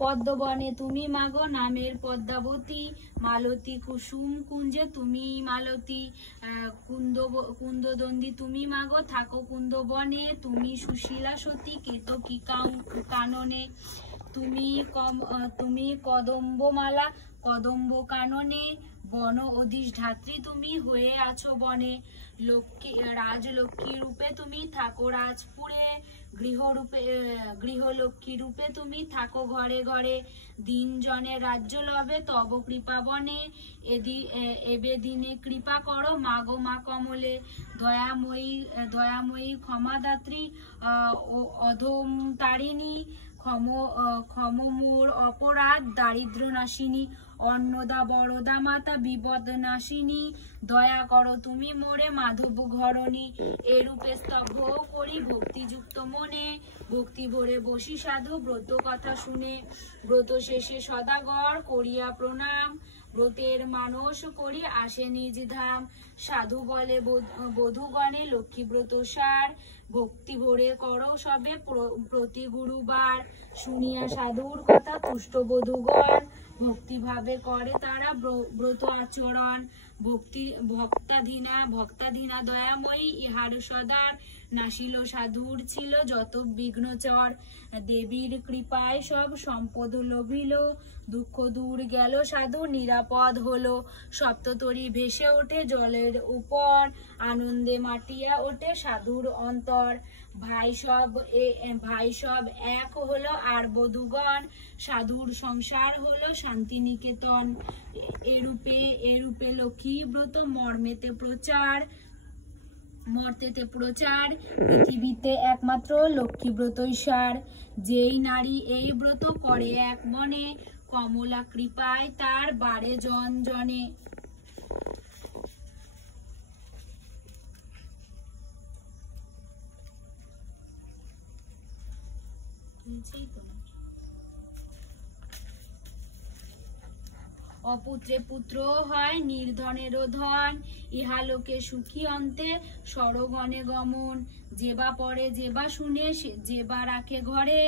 পদ্মবনে তুমি মাগো নামের পদ্মাবতী, মালতী কুসুম কুঞ্জে তুমি মালতী, কুন্দদন্দি তুমি মাগো থাকো কুন্দবনে, তুমি সুশীলা সতী কেতকী কাননে, তুমি কদম্বমালা কদম্ব কাননে, বন অধিষ্ঠাত্রী তুমি হয়ে আছো বনে, রাজলক্ষ্মী রূপে তুমি থাকো রাজপুরে, গৃহলক্ষ্মী রূপে তুমি থাকো ঘরে ঘরে, দিন জনে রাজ্য লবে তব কৃপা বনে, এবে দিনে কৃপা করো মাগো মা কমলে, দয়াময়ী ক্ষমাদাত্রী অধম তারিণী, ক্ষম মোর অপরাধ দারিদ্র নাশিনী, অন্নদা বরদা মাতা বিপদ নাশিনী, দয়া করো তুমি মোরে মাধব ঘরণী, এরূপে স্তব্ধ করি ভক্তিযুক্ত মনে, ভক্তি ভরে বসি সাধু ব্রত কথা শুনে, ব্রত শেষে সদাগর করিয়া প্রণাম, ব্রতের মানস করি আসে নিজ ধাম, সাধু বলে বধূগণে লক্ষ্মী ব্রত সার, ভক্তি ভরে করো সবে প্রতি গুরুবার, শুনিয়া সাধুর কথা তুষ্ট বধূগণ, ভক্তি ভাবে করে তারা ব্রত আচরণ, ভক্তাধীনা দয়াময়ী ইহার সদার, নাসিল সাধুর ছিল যত বিঘ্নচর, দেবীর কৃপায় সব সম্পদ লভিল, দুঃখ দূর গেল সাধু নিরাপদ হলো, সপ্ততরী ভেসে ওঠে জলের উপর, আনন্দে মাটিয়া ওঠে সাধুর অন্তর, ভাই সব এক হলো আর বধূগণ, সাধুর সংসার হলো শান্তিনিকেতন, এরূপে লক্ষ্মী ব্রত মর্তেতে প্রচার, পৃথিবীতে একমাত্র লক্ষ্মী ব্রতই সার, যেই নারী এই ব্রত করে এক মনে, কমলা কৃপায় তার বাড়ে জন জনে। অপুত্রে পুত্র হয় নির্ধনেরও ধন, ইহালোকে সুখী অন্তে সরগণে গমন, যেবা পড়ে যেবা শুনে যেবা রাখে ঘরে,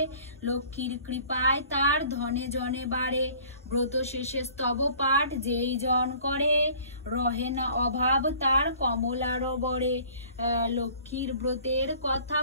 লক্ষ্মীর কৃপায় তার ধনে জনে বাড়ে, ব্রত শেষে স্তব পাঠ যেই জন করে, রহে না অভাব তার কমলার বরে, লক্ষ্মীর ব্রতের কথা